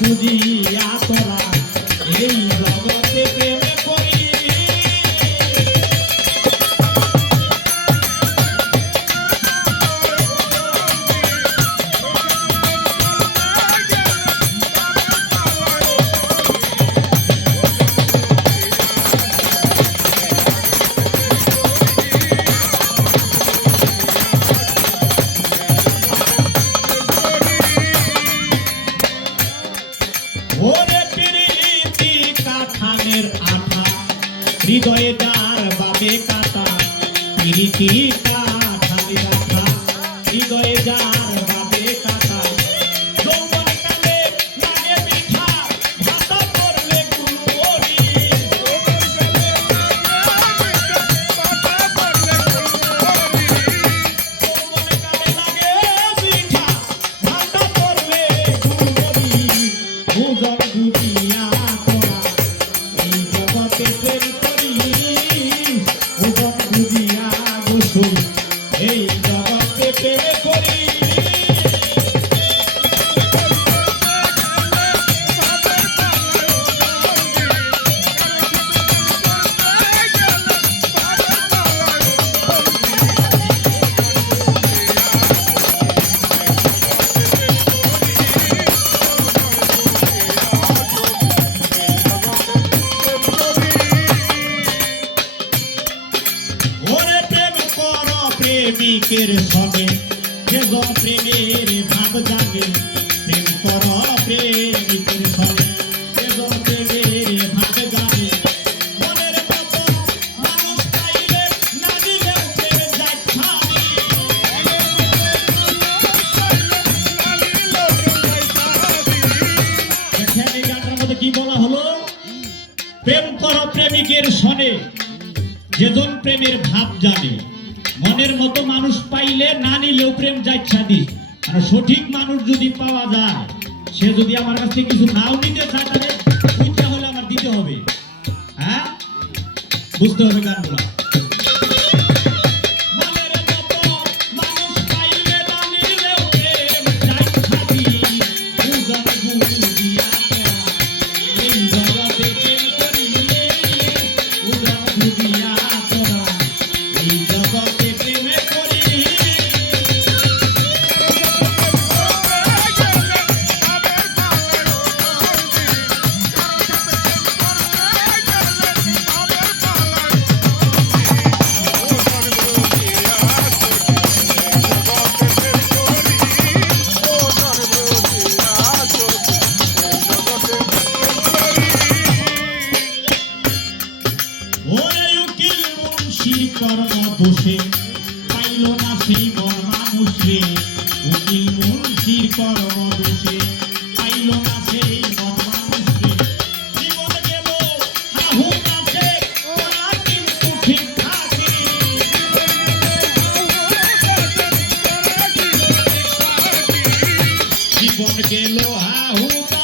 বুঝি খানের আঠা হৃদয়ে যার বাবে কাটা প্রীতি কাঠালি রাখা হৃদয়ে যার এই জগতে প্রেম করি প্রেমিকের সঙ্গে যেজন প্রেমের ভাব জানে প্রেম কর প্রেমিকের সঙ্গে যেজন প্রেমের ভাব জানে প্রেম কর প্রেমিকের সনে যেজন প্রেমের ভাব জানে। মনের মতো মানুষ পাইলে না নিলেও প্রেম যাচ্ছা দি আর সঠিক মানুষ যদি পাওয়া যায়, সে যদি আমার কাছ থেকে কিছু নাও নিতে চায়, তাহলে হলে আমার দিতে হবে। হ্যাঁ? বুঝতে হবে গানগুলো। के लोहा हूँ